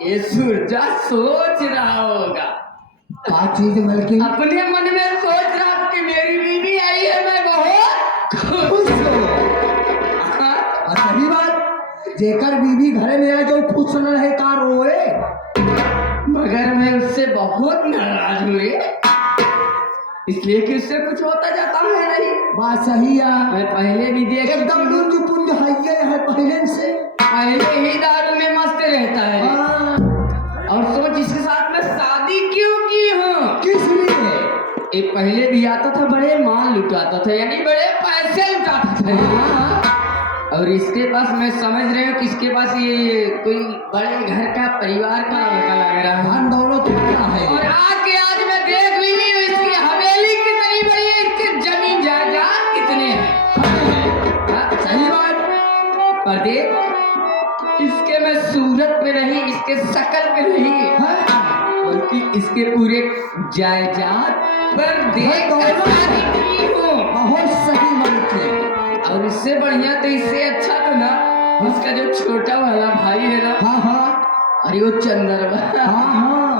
ये सूरजा सोच रहा होगा क्या चीज मलकिन? अपने मन में सोच रहा कि मेरी बीवी आई है, मैं बहुत खुश हो। और सही बात, जेकर बीवी घरे में आए जो खुश न रहे का रोए। मगर मैं उससे बहुत नाराज हुई, इसलिए कि उससे कुछ होता जाता है नहीं। बात सही है। मैं पहले भी देख एकदम लुंज पुंज है पहले से। पहले ही दारू में मस्त रहता है। हाँ। और सोच इसके साथ में शादी क्यों की हूँ? किस लिए? ये पहले भी आता था, बड़े माल लुटाता था, यानी बड़े पैसे लुटाता था। हाँ। और इसके पास मैं समझ रही हूँ कि इसके पास ये कोई बड़े घर का परिवार का लड़का लग रहा है। धन दौलत क्या है? और आके आज मैं देख भी नहीं हूँ इसकी हवेली कितनी बड़ी है, इसकी जमीन जायदाद कितने हैं। सही बात। पर देख, इसके मैं सूरत में नहीं, इसके शकल पे नहीं, बल्कि इसके पूरे जायदाद पर देख बहुत सही मलकिन। और इससे बढ़िया तो इससे अच्छा तो ना उसका जो छोटा वाला भाई है ना। हाँ हाँ। अरे वो चंद्रमा। हाँ हाँ।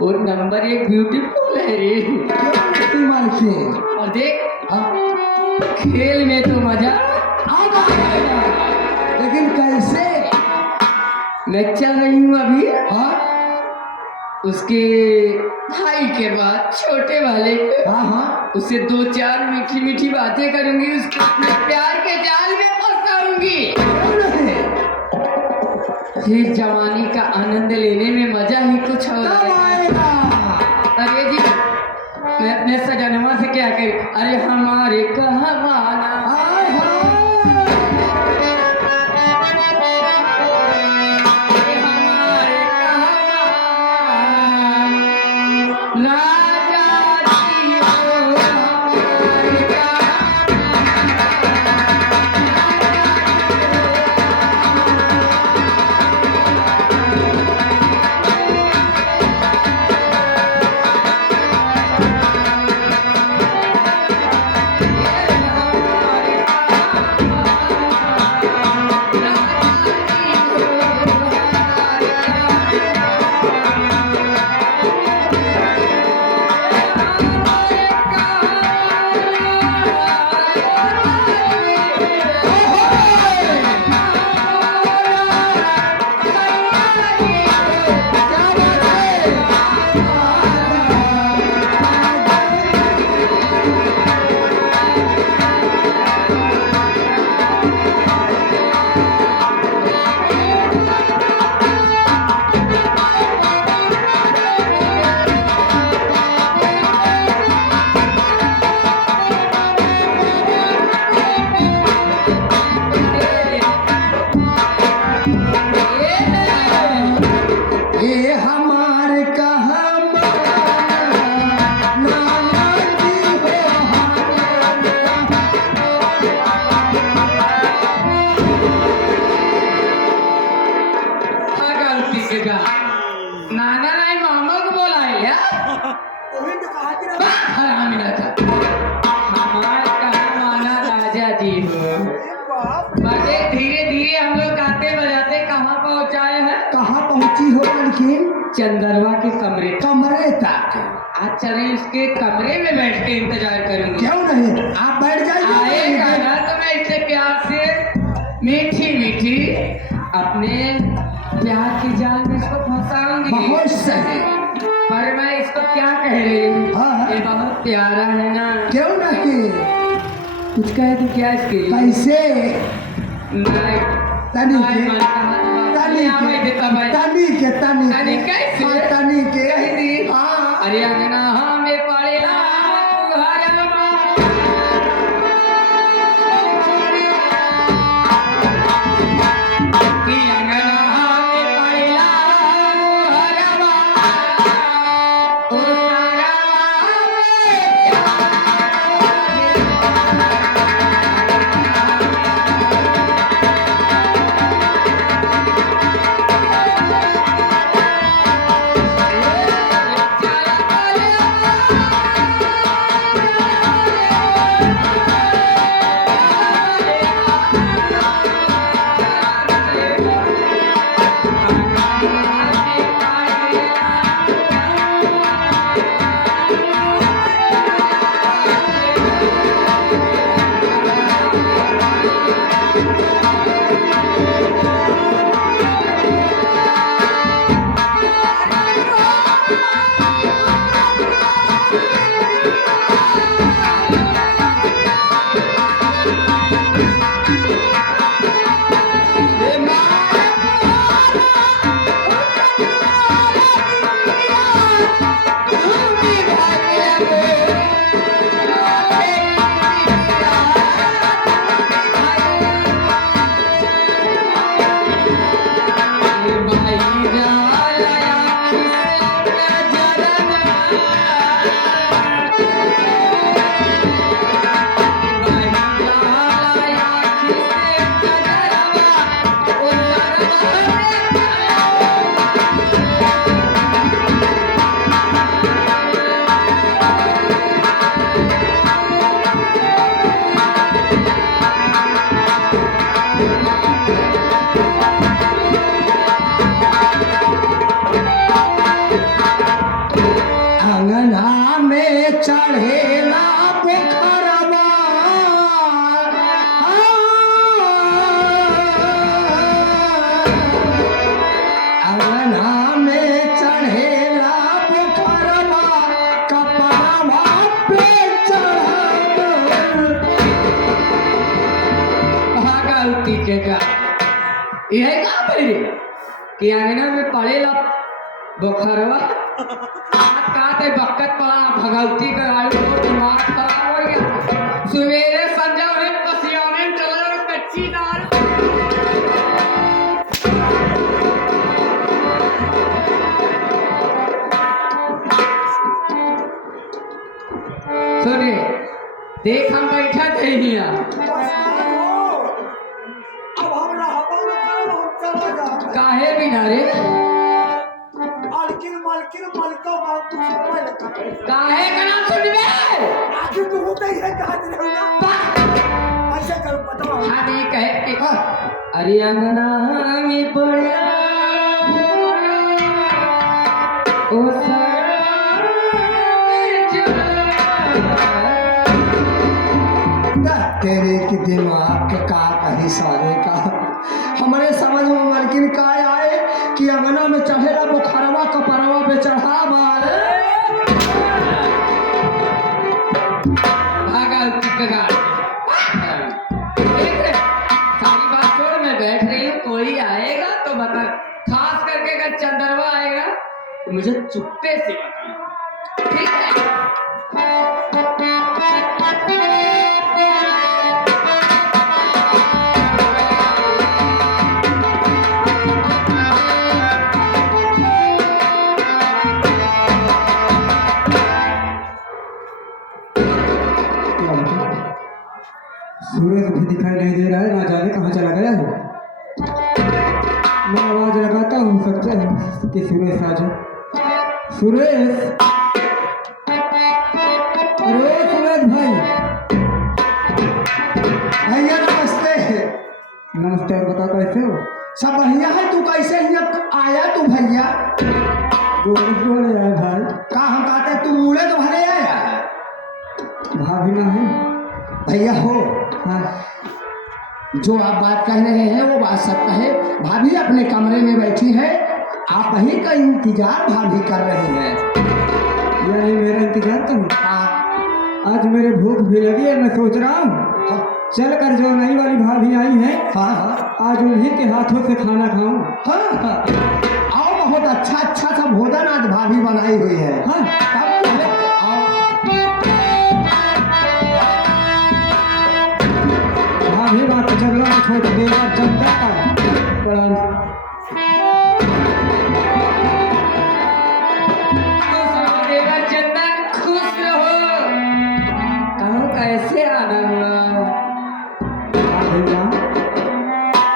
वो नंबर 1 ब्यूटीफुल है रे मलकिन। और देख, हाँ। खेल में तो मजा आएगा, लेकिन कैसे? मैं चल रही हूँ अभी। हाँ। उसके भाई के बाद छोटे वाले के। हाँ हाँ। उससे 2-4 मीठी मीठी बातें करूंगी, उसके अपने प्यार के जाल में फंसाऊंगी। फिर जवानी का आनंद लेने में मजा ही कुछ और आएगा। अरे जी, मैं अपने सजनवा से क्या करूं? अरे हमारे कहवाना नाना नहीं मामा को बोला है क्या? हमारा राजा जी हो। बड़े धीरे धीरे हम लोग गाते बजाते कहाँ पहुँचाए हैं? कहाँ पहुँची हो मलकिन? चंद्रमा के कमरे तक। आज चले उसके कमरे में बैठ के इंतजार करूंगी। क्यों नहीं, आप बैठ जाइए। आएगा ना तो मैं इससे प्यार से मीठी मीठी अपने प्यार के जाल में इसको फंसाऊंगी। बहुत सही। पर मैं इसको क्या कह रही हूँ? हाँ। ये बहुत प्यारा है ना। क्यों नहीं? कुछ कहे तो क्या इसके? कैसे? तनी के अरे अंगना हमें पड़ेला भगवती के का यह का पहले कि आंगना में पड़ेला बोखरवा काते बक्कत पड़ा भगवती का आयु को दिमाग खराब हो गया सवेरे संजा में पसियाने चला कच्ची दाल सुने देख हम बैठा थे हिया अब हमरा हवा में हम चला जा काहे बिना रे मालकिन मालकिन मालिको बाप कुछ समझ लगा काहे कना सुनबे आखिर तू होता ही है कहां रहे ना ऐसा कर बताओ हादी कहे कि अरे अंगना में पड़ा ओ तेरे की दिमाग के का कही सारे का हमारे समझ में मालकिन का आए कि अंगना में चढ़ेला बुखारवा कपरवा पे चढ़ा बाल भगवती का गाड़ी देख रहे सारी बात छोड़ मैं बैठ रही हूँ कोई आएगा तो बता खास करके अगर चंदरवा आएगा तो मुझे चुप्पे से बताना ठीक है सूरज भी दिखाई नहीं दे रहा है ना जाने कहाँ चला गया है मैं आवाज लगाता हूँ सच्चा है कि सुरेश आ जाए सुरेश अरे सुरेश भाई भैया नमस्ते नमस्ते और बता कैसे हो सब बढ़िया है तू कैसे यहाँ आया तू भैया जोड़े आया भाई का हम कहते तू मुड़े तो भले आया भाभी ना है भैया हो हाँ जो आप बात कह रहे हैं वो बात सत्य है भाभी अपने कमरे में बैठी है आप ही का इंतजार भाभी कर रही हैं यानी मेरा इंतजार करूँ हाँ आज मेरे भूख भी लगी है मैं सोच रहा हूँ चल कर जो नई वाली भाभी आई है हाँ हाँ आज उन्हीं के हाथों से खाना खाऊं हाँ हाँ आओ बहुत अच्छा अच्छा सा भोजन आज भाभी बनाई हुई है हाँ भाभी बात चल रहा छोड़ देगा चलता देवर चंदन खुश रहो कहो कैसे आना हुआ भैया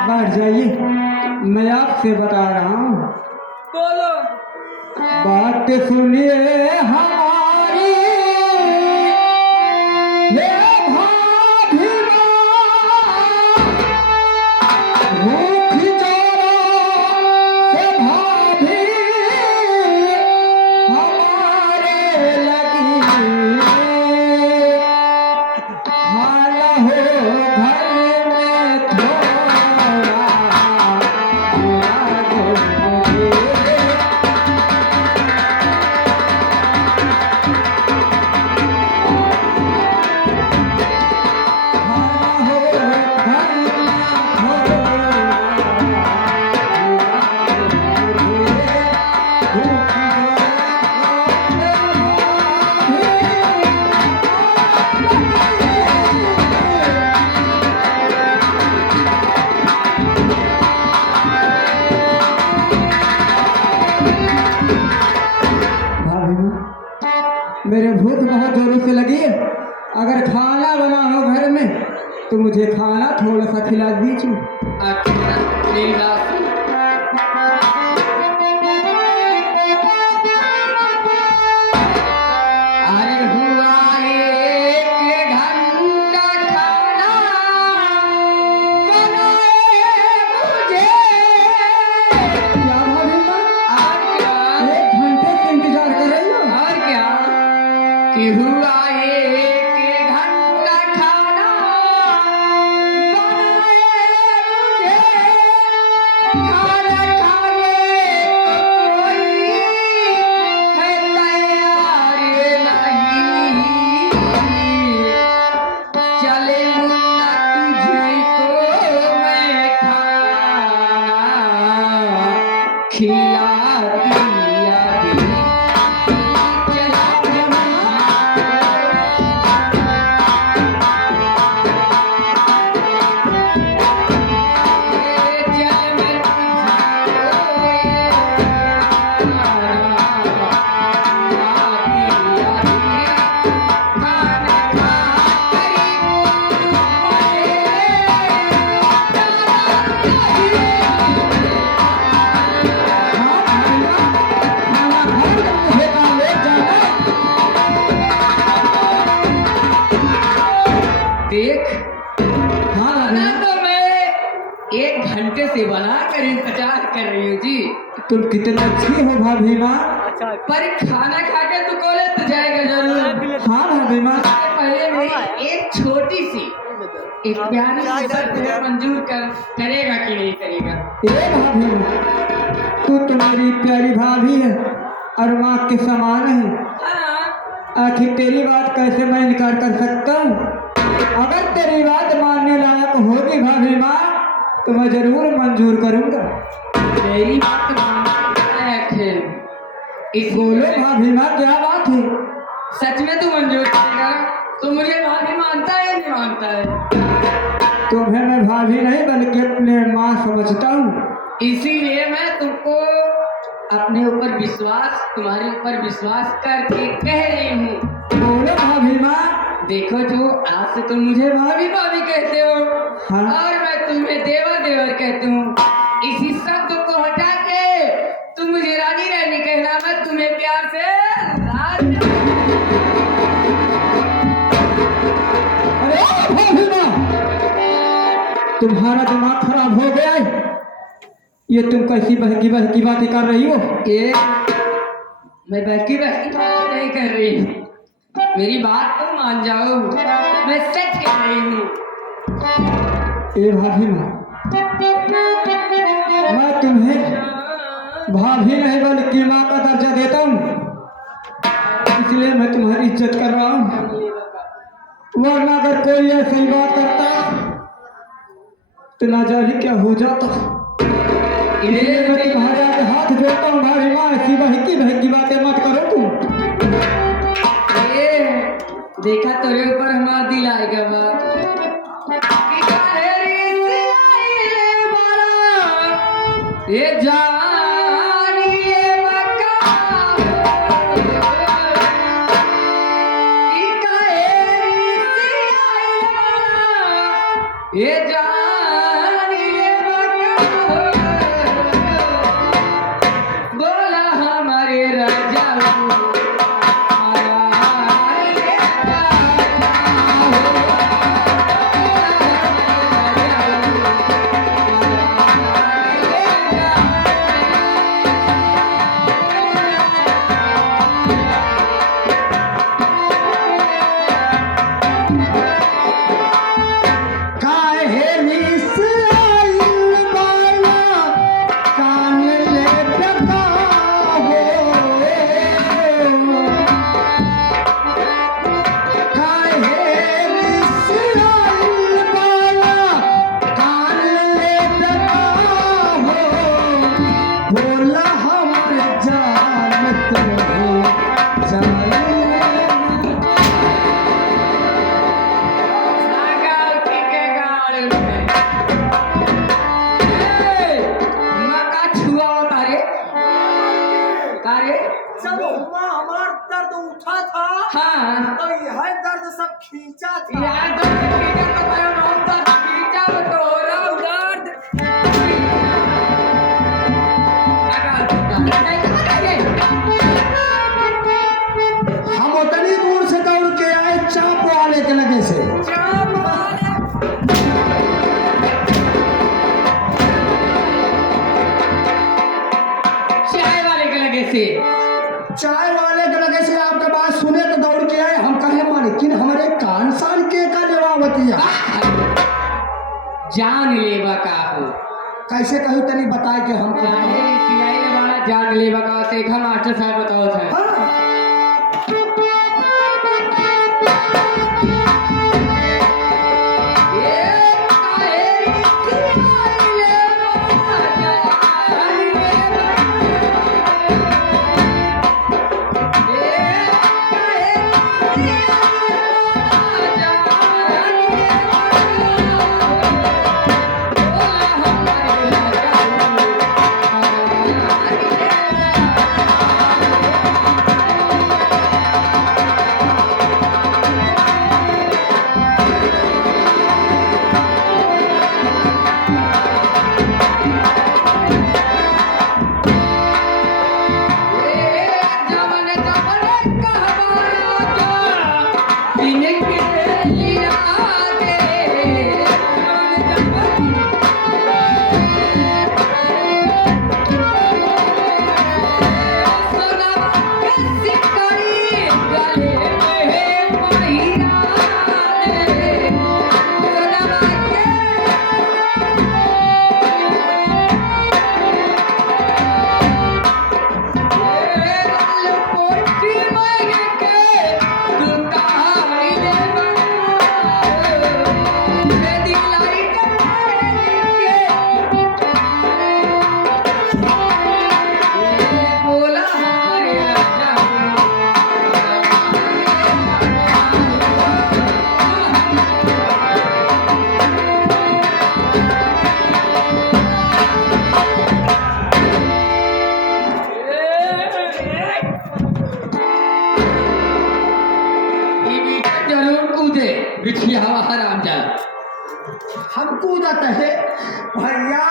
बैठ जाइए मैं आपसे बता रहा हूँ बोलो बात सुनिए हमारी हे भाभी भूख जोरों से भाभी हमारे लगी हाल हो घर में थोड़ा मेरे भूख बहुत जोरों से लगी है अगर खाना बना हो घर में तो मुझे खाना थोड़ा सा खिला दीजिए अरे हुआ एक घंटा खाना बनाए मुझे क्या भाभी और क्या 1 घंटे से इंतजार कर रही हो और क्या कि हुआ एक घंटा खाना बनाए मुझे खिलाती अभी चला देख हाँ खाना भाभी तो मैं 1 घंटे से बना कर इंतजार कर रही हूँ जी, तुम कितनी अच्छी हो भाभी माँ। पर खाना खा के तू कॉलेज तो जाएगा जरूर। हाँ भाभी माँ। पहले मेरी एक छोटी सी एक प्यारी सी शर्त तुझे मंजूर करेगा कि नहीं करेगा? ए भाभी माँ, तू तो मेरी प्यारी भाभी है और माँ के समान है। हाँ आखिर तेरी बात कैसे मैं इनकार कर सकता हूँ? अगर तेरी बात मानने लायक होगी भाभी माँ तो मैं जरूर मंजूर करूँगा। मेरी बात मानने लायक है, इस बोलो भाभी माँ, क्या बात है? सच में तू मंजूर करेगा? तो मुझे भाभी मानता है या नहीं मानता है? तुम्हें मैं भाभी नहीं बल्कि अपने माँ समझता हूँ। इसीलिए मैं तुमको अपने ऊपर विश्वास, तुम्हारे ऊपर विश्वास करके कह रही हूँ। बोलो भाभी माँ। देखो जो आज से तुम मुझे भाभी भाभी कहते हो हाँ। और मैं तुम्हें देवर देवर कहती हूँ, इसी शब्द को हटा के तुम मुझे रानी रानी कहना, मैं तुम्हें प्यार से राज। अरे भाभी माँ, तुम्हारा दिमाग खराब हो गया है। ये तुम कैसी बहकी बहकी बातें कर रही हो? ये मैं बहकी बहकी बात नहीं कर रही हूँ, मेरी बात तो मान जाओ, मैं सच कह रही हूँ। ए भाभी माँ, मैं तुम्हें भाभी नहीं बल्कि माँ का दर्जा देता हूँ, इसलिए मैं तुम्हारी इज्जत कर रहा हूँ। वरना अगर कोई ऐसी बात करता तो ना जाने क्या हो जाता। इसलिए मैं तुम्हारे आगे हाथ जोड़ता हूँ भाभी माँ, ऐसी बहकी बहकी बातें मत करो तुम। देखा तेरे ऊपर हमारा दिल आएगा बात। ये जानी ये बका ये जानी ये बका बोला हमारे राजा हाँ तो यह दर्द सब खींचा था। यार दर्द खींचा तो मैं नाम दर्द खींचा तो हो रहा हूँ दर्द। हम उतनी दूर से दौड़ के आए चाप वाले के लगे से। चाय वाले के लगे से। चाय वाले के लगे से आपके बात सुने तो दौड़ के आए। हम कहे मालिकिन हमारे कान सान के का जवाबतिया जान लेवा का हो कैसे कही तनी बताए कि हम क्या सिलाई वाला जान लेवा का से हम मास्टर साहब बताओ थे। हाँ। कूदत है भैया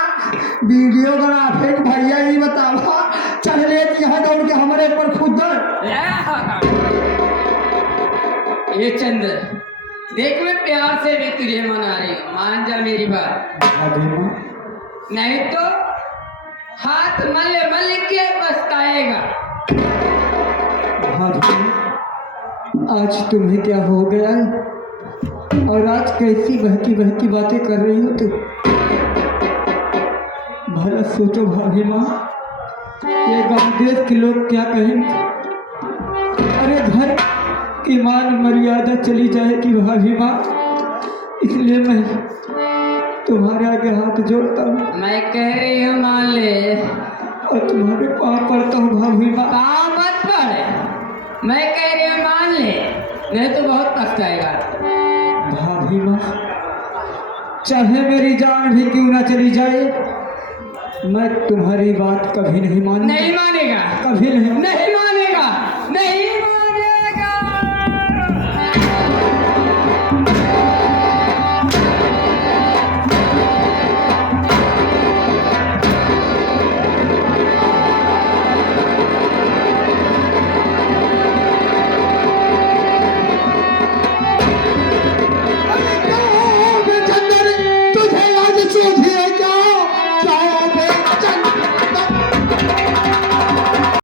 वीडियोग्राफर भैया ये बतावा चल ले यहाँ दौड़ के हमारे पर खुदर ये चंद्र देख मैं प्यार से भी तुझे मना रही हूँ, मान जा मेरी बात, नहीं तो हाथ मल मल के पछताएगा। आज तुम्हें क्या हो गया है? और आज कैसी बहकी बहकी बातें कर रही हो तुम? भला सोचो भाभी माँ, ये गाँव देश के लोग क्या कहेंगे? अरे घर की मान मर्यादा चली जाएगी भाभी माँ, इसलिए मैं तुम्हारे आगे हाथ जोड़ता हूँ मैं कह रही हूँ मान ले, और तुम्हारे पाँव पड़ता हूँ भाभी माँ। पाँव मत पड़, मैं कह रही हूँ मान ले, नहीं तो बहुत पछताएगा। भाभी माँ, चाहे मेरी जान भी क्यों ना चली जाए, मैं तुम्हारी बात कभी नहीं मानूंगा। नहीं मानेगा, कभी नहीं। नहीं मानेगा, नहीं